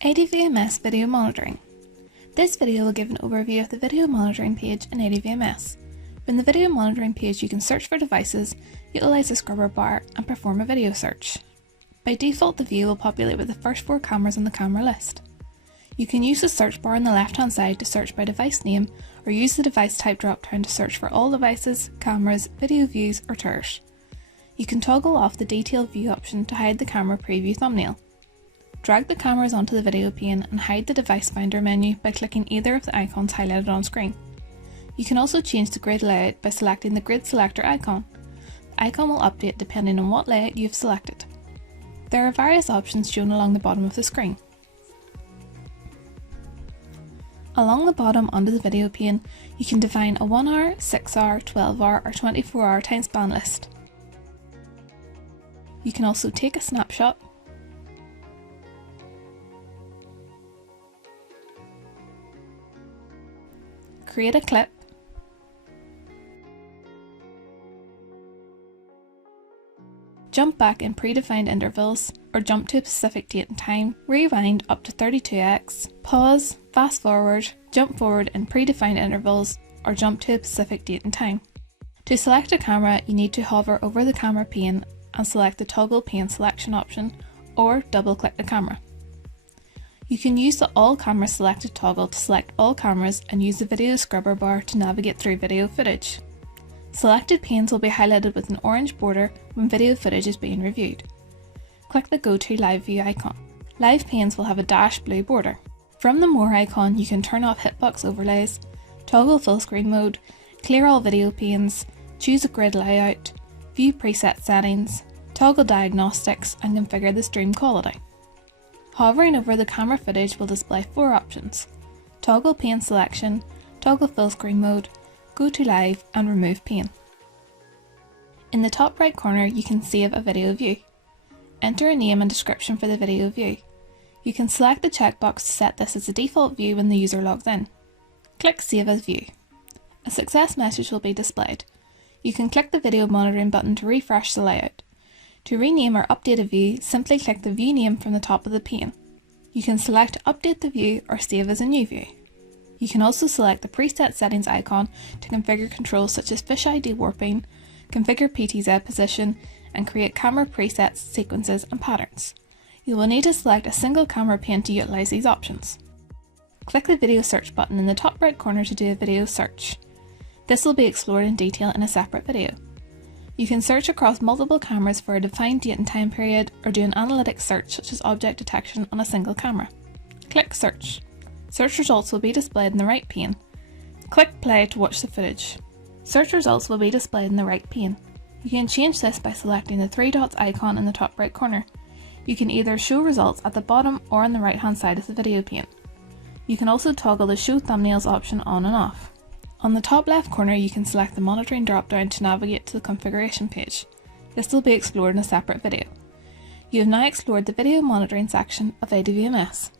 AD VMS Video Monitoring. This video will give an overview of the video monitoring page in AD VMS. From the video monitoring page you can search for devices, utilise the scrubber bar and perform a video search. By default the view will populate with the first 4 cameras on the camera list. You can use the search bar on the left hand side to search by device name or use the device type drop down to search for all devices, cameras, video views or tours. You can toggle off the detailed view option to hide the camera preview thumbnail. Drag the cameras onto the video pane and hide the device finder menu by clicking either of the icons highlighted on screen. You can also change the grid layout by selecting the grid selector icon. The icon will update depending on what layout you have selected. There are various options shown along the bottom of the screen. Along the bottom under the video pane, you can define a 1 hour, 6 hour, 12 hour or 24 hour time span list. You can also take a snapshot, create a clip, jump back in predefined intervals or jump to a specific date and time, rewind up to 32x, pause, fast forward, jump forward in predefined intervals or jump to a specific date and time. To select a camera you need to hover over the camera pane and select the toggle pane selection option or double click the camera. You can use the All Cameras Selected toggle to select all cameras and use the video scrubber bar to navigate through video footage. Selected panes will be highlighted with an orange border when video footage is being reviewed. Click the Go to Live View icon. Live panes will have a dashed blue border. From the More icon you can turn off hitbox overlays, toggle full screen mode, clear all video panes, choose a grid layout, view preset settings, toggle diagnostics and configure the stream quality. Hovering over the camera footage will display 4 options: toggle pane selection, toggle full screen mode, go to live and remove pane. In the top right corner you can save a video view. Enter a name and description for the video view. You can select the checkbox to set this as the default view when the user logs in. Click Save as View. A success message will be displayed. You can click the video monitoring button to refresh the layout. To rename or update a view, simply click the view name from the top of the pane. You can select Update the view or Save as a new view. You can also select the preset settings icon to configure controls such as fish ID warping, configure PTZ position, and create camera presets, sequences and patterns. You will need to select a single camera pane to utilise these options. Click the video search button in the top right corner to do a video search. This will be explored in detail in a separate video. You can search across multiple cameras for a defined date and time period or do an analytic search such as object detection on a single camera. Click Search. Search results will be displayed in the right pane. Click Play to watch the footage. Search results will be displayed in the right pane. You can change this by selecting the 3 dots icon in the top right corner. You can either show results at the bottom or on the right hand side of the video pane. You can also toggle the Show Thumbnails option on and off. On the top left corner you can select the monitoring drop down to navigate to the configuration page. This will be explored in a separate video. You have now explored the video monitoring section of AD VMS.